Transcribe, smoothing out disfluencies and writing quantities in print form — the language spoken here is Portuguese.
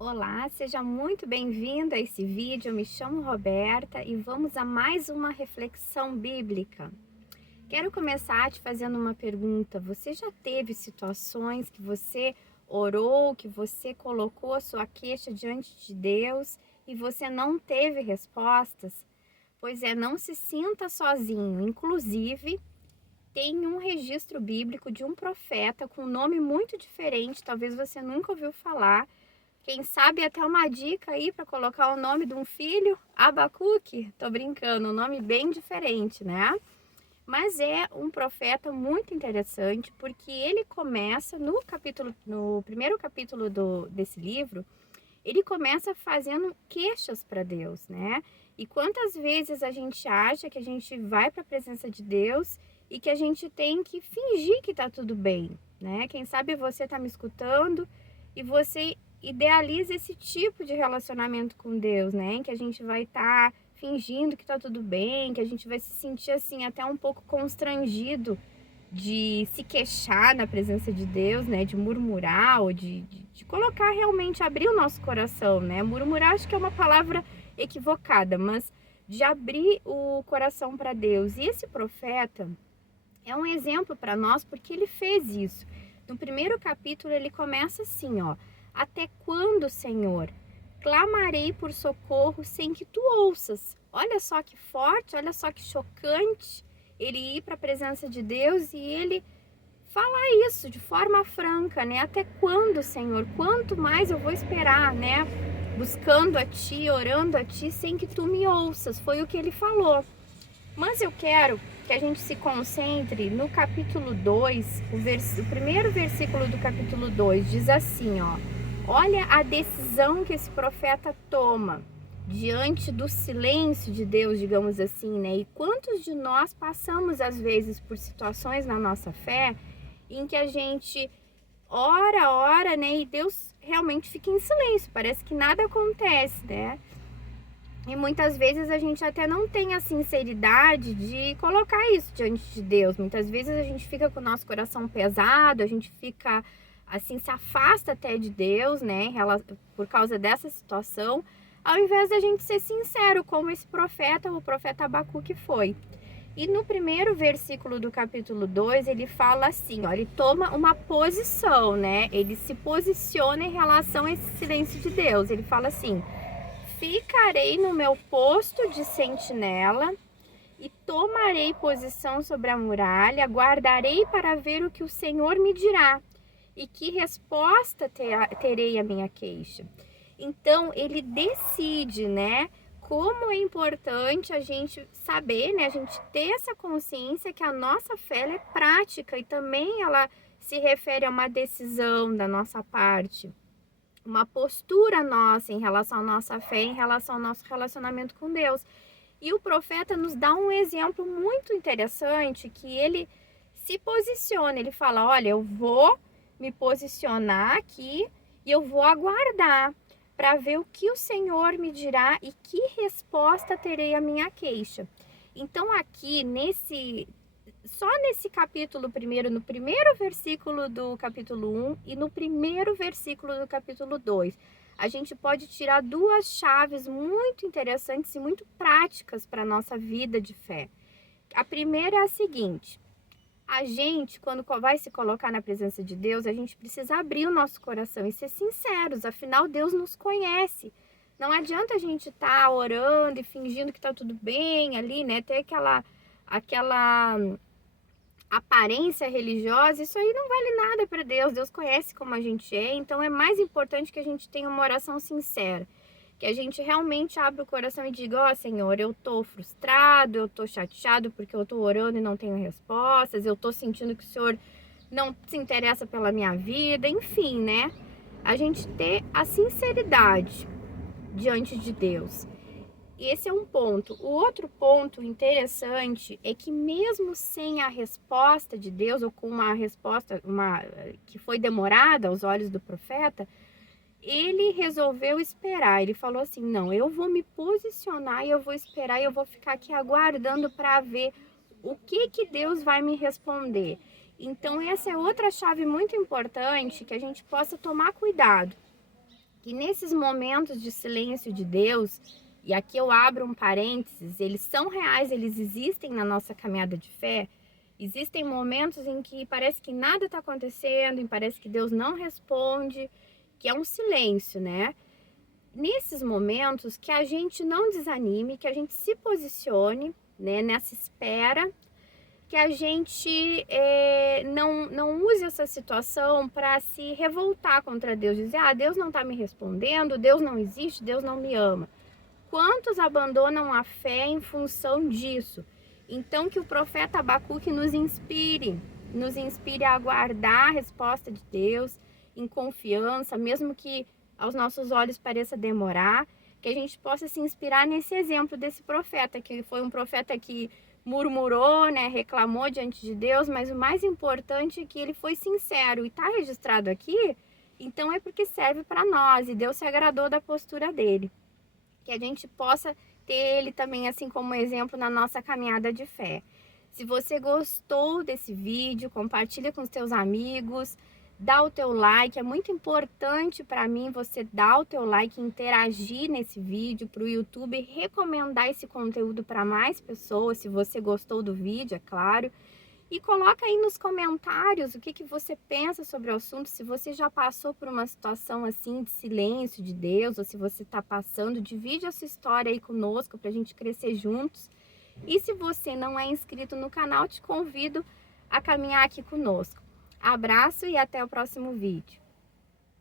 Olá, seja muito bem-vindo a esse vídeo. Eu me chamo Roberta e vamos a mais uma reflexão bíblica. Quero começar te fazendo uma pergunta. Você já teve situações que você orou, que você colocou a sua queixa diante de Deus e você não teve respostas? Pois é, não se sinta sozinho. Inclusive, tem um registro bíblico de um profeta com um nome muito diferente, talvez você nunca ouviu falar. Quem sabe até uma dica aí para colocar o nome de um filho, Abacuque. Tô brincando, um nome bem diferente, né? Mas é um profeta muito interessante porque ele começa no primeiro capítulo desse livro, ele começa fazendo queixas para Deus, né? E quantas vezes a gente acha que a gente vai para a presença de Deus e que a gente tem que fingir que tá tudo bem, né? Quem sabe você tá me escutando e você idealiza esse tipo de relacionamento com Deus, né? Em que a gente vai estar fingindo que tá tudo bem, que a gente vai se sentir assim até um pouco constrangido de se queixar na presença de Deus, né? De murmurar ou de colocar realmente, abrir o nosso coração, né? Murmurar acho que é uma palavra equivocada, mas de abrir o coração para Deus. E esse profeta é um exemplo para nós porque ele fez isso. No primeiro capítulo ele começa assim, ó: Até quando, Senhor, clamarei por socorro sem que tu ouças? Olha só que forte, olha só que chocante ele ir para a presença de Deus e ele falar isso de forma franca, né? Até quando, Senhor? Quanto mais eu vou esperar, né? Buscando a Ti, orando a Ti, sem que Tu me ouças. Foi o que ele falou. Mas eu quero que a gente se concentre no capítulo 2, o primeiro versículo do capítulo 2 diz assim, ó: Olha a decisão que esse profeta toma diante do silêncio de Deus, digamos assim, né? E quantos de nós passamos às vezes por situações na nossa fé em que a gente ora, né? E Deus realmente fica em silêncio, parece que nada acontece, né? E muitas vezes a gente até não tem a sinceridade de colocar isso diante de Deus. Muitas vezes a gente fica com o nosso coração pesado, a gente fica assim, se afasta até de Deus, né, por causa dessa situação, ao invés da gente ser sincero, como esse profeta, o profeta Abacuque foi. E no primeiro versículo do capítulo 2, ele fala assim, ó, ele toma uma posição, né? Ele se posiciona em relação a esse silêncio de Deus. Ele fala assim: Ficarei no meu posto de sentinela e tomarei posição sobre a muralha, guardarei para ver o que o Senhor me dirá e que resposta terei à minha queixa. Então, ele decide, né? Como é importante a gente saber, né? A gente ter essa consciência que a nossa fé ela é prática e também ela se refere a uma decisão da nossa parte, uma postura nossa em relação à nossa fé, em relação ao nosso relacionamento com Deus. E o profeta nos dá um exemplo muito interessante que ele se posiciona, ele fala: olha, eu vou me posicionar aqui e eu vou aguardar para ver o que o Senhor me dirá e que resposta terei à minha queixa. Então aqui só nesse capítulo primeiro, no primeiro versículo do capítulo 1 e no primeiro versículo do capítulo 2, a gente pode tirar duas chaves muito interessantes e muito práticas para a nossa vida de fé. A primeira é a seguinte: a gente, quando vai se colocar na presença de Deus, a gente precisa abrir o nosso coração e ser sinceros, afinal Deus nos conhece. Não adianta a gente estar orando e fingindo que está tudo bem ali, né? Ter aquela aparência religiosa, isso aí não vale nada para Deus. Deus conhece como a gente é, então é mais importante que a gente tenha uma oração sincera, que a gente realmente abra o coração e diga: ó, Senhor, eu tô frustrado, eu tô chateado porque eu tô orando e não tenho respostas, eu tô sentindo que o Senhor não se interessa pela minha vida, enfim, né? A gente ter a sinceridade diante de Deus. Esse é um ponto. O outro ponto interessante é que mesmo sem a resposta de Deus, ou com uma resposta que foi demorada aos olhos do profeta, ele resolveu esperar. Ele falou assim: não, eu vou me posicionar e eu vou esperar e eu vou ficar aqui aguardando para ver o que Deus vai me responder. Então essa é outra chave muito importante que a gente possa tomar cuidado. que nesses momentos de silêncio de Deus, e aqui eu abro um parênteses, eles são reais, eles existem na nossa caminhada de fé. Existem momentos em que parece que nada está acontecendo, e parece que Deus não responde, que é um silêncio, né? Nesses momentos, que a gente não desanime, que a gente se posicione, né, nessa espera, que a gente não use essa situação para se revoltar contra Deus, dizer, Deus não está me respondendo, Deus não existe, Deus não me ama. Quantos abandonam a fé em função disso? Então, que o profeta Abacuque nos inspire a aguardar a resposta de Deus em confiança, mesmo que aos nossos olhos pareça demorar, que a gente possa se inspirar nesse exemplo desse profeta, que foi um profeta que murmurou, né, reclamou diante de Deus, mas o mais importante é que ele foi sincero e está registrado aqui, então é porque serve para nós e Deus se agradou da postura dele. Que a gente possa ter ele também assim como exemplo na nossa caminhada de fé. Se você gostou desse vídeo, compartilha com os teus amigos, dá o teu like, é muito importante para mim você dar o teu like, interagir nesse vídeo para o YouTube recomendar esse conteúdo para mais pessoas, se você gostou do vídeo, é claro. E coloca aí nos comentários o que você pensa sobre o assunto, se você já passou por uma situação assim de silêncio de Deus, ou se você está passando, divide a sua história aí conosco para a gente crescer juntos. E se você não é inscrito no canal, te convido a caminhar aqui conosco. Abraço e até o próximo vídeo.